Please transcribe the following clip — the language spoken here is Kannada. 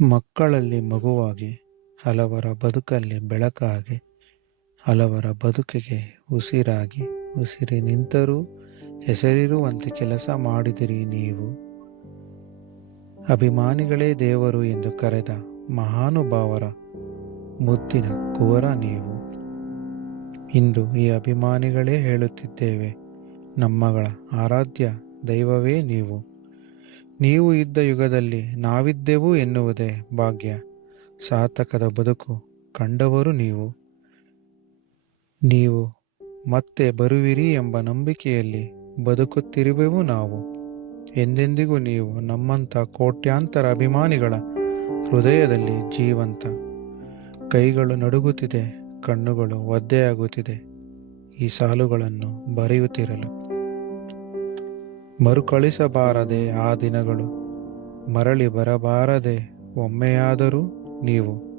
ಮಕ್ಕಳಲ್ಲಿ ಮಗುವಾಗಿ, ಹಲವರ ಬದುಕಲ್ಲಿ ಬೆಳಕಾಗಿ, ಹಲವರ ಬದುಕಿಗೆ ಉಸಿರಾಗಿ, ಉಸಿರಿ ನಿಂತರೂ ಹೆಸರಿರುವಂತೆ ಕೆಲಸ ಮಾಡಿದಿರಿ ನೀವು. ಅಭಿಮಾನಿಗಳೇ ದೇವರು ಎಂದು ಕರೆದ ಮಹಾನುಭಾವರ ಮುದ್ದಿನ ಕುವರ ನೀವು. ಇಂದು ಈ ಅಭಿಮಾನಿಗಳೇ ಹೇಳುತ್ತಿದ್ದೇವೆ, ನಮ್ಮಗಳ ಆರಾಧ್ಯ ದೈವವೇ ನೀವು. ನೀವು ಇದ್ದ ಯುಗದಲ್ಲಿ ನಾವಿದ್ದೆವು ಎನ್ನುವುದೇ ಭಾಗ್ಯ. ಸಾರ್ಥಕದ ಬದುಕು ಕಂಡವರು ನೀವು. ನೀವು ಮತ್ತೆ ಬರುವಿರಿ ಎಂಬ ನಂಬಿಕೆಯಲ್ಲಿ ಬದುಕುತ್ತಿರುವೆವು ನಾವು. ಎಂದೆಂದಿಗೂ ನೀವು ನಮ್ಮಂಥ ಕೋಟ್ಯಾಂತರ ಅಭಿಮಾನಿಗಳ ಹೃದಯದಲ್ಲಿ ಜೀವಂತ. ಕೈಗಳು ನಡುಗುತ್ತಿದೆ, ಕಣ್ಣುಗಳು ಒದ್ದೆಯಾಗುತ್ತಿದೆ ಈ ಸಾಲುಗಳನ್ನು ಬರೆಯುತ್ತಿರಲು. ಮರುಕಳಿಸಬಾರದೆ ಆ ದಿನಗಳು, ಮರಳಿ ಬರಬಾರದೆ ಒಮ್ಮೆಯಾದರೂ ನೀವು.